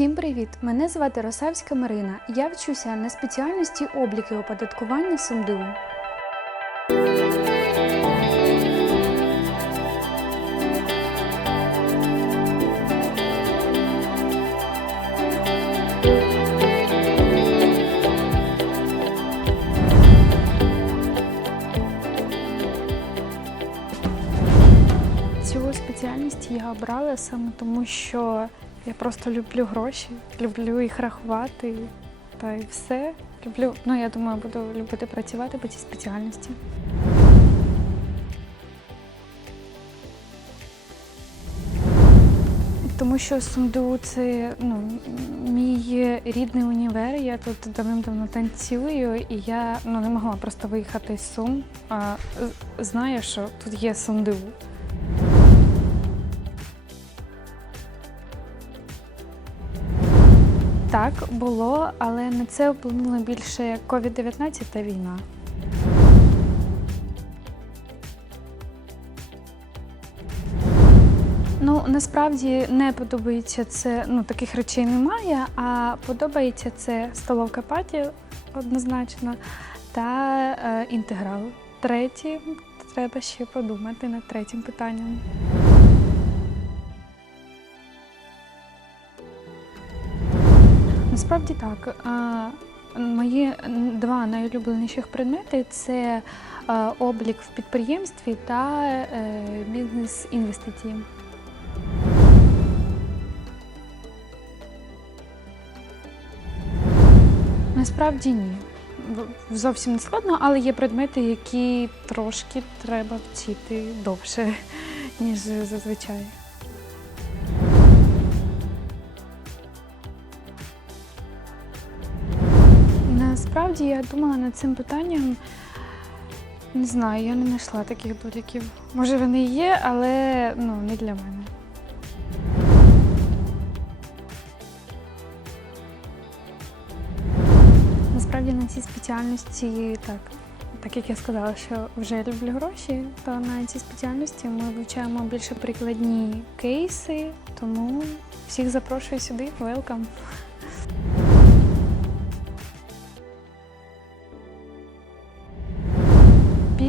Всім привіт! Мене звати Росавська Марина. Я вчуся на спеціальності обліки оподаткування СумДУ. Цю спеціальність я обрала саме тому, що я просто люблю гроші, люблю їх рахувати та й все. Люблю, ну я думаю, буду любити працювати по цій спеціальності. Тому що СумДУ це ну, мій рідний універ. Я тут давним-давно танцюю, і я ну, не могла просто виїхати з Сум. А знаю, що тут є СумДУ. Так, було, але на це вплинуло більше COVID-19 та війна. Ну, насправді не подобається це, ну таких речей немає, а подобається це столовка паті однозначно та е, інтеграл. Третє, треба ще подумати над третім питанням. Насправді так. Мої два найулюбленіших предмети це облік в підприємстві та е, бізнес-інвестиції. Насправді ні. Зовсім не складно, але є предмети, які трошки треба вчити довше, ніж зазвичай. Насправді я думала над цим питанням. Не знаю, я не знайшла таких доліків. Може, вони і є, але ну, не для мене. Насправді на цій спеціальності так. Так як я сказала, що вже люблю гроші, то на цій спеціальності ми вивчаємо більше прикладні кейси, тому всіх запрошую сюди. Welcome!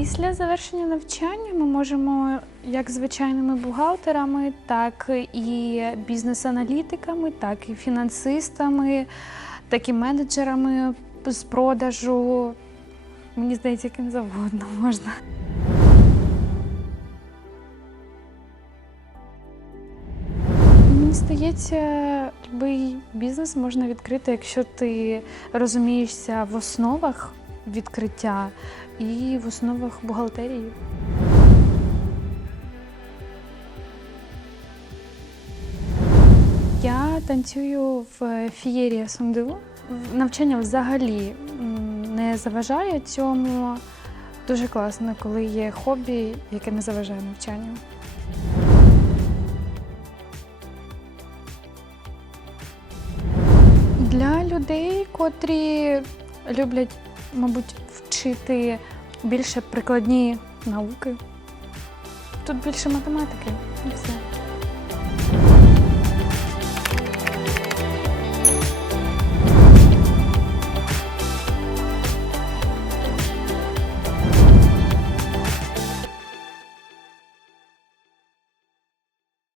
Після завершення навчання ми можемо як звичайними бухгалтерами, так і бізнес-аналітиками, так і фінансистами, так і менеджерами з продажу. Мені здається, яким завгодно можна. Мені здається, будь-який бізнес можна відкрити, якщо ти розумієшся в основах відкриття і в основах бухгалтерії. Я танцюю в фієрія СумДУ. Навчання взагалі не заважає цьому. Дуже класно, коли є хобі, яке не заважає навчанню. Для людей, котрі люблять, мабуть, вчити більше прикладні науки. Тут більше математики і все.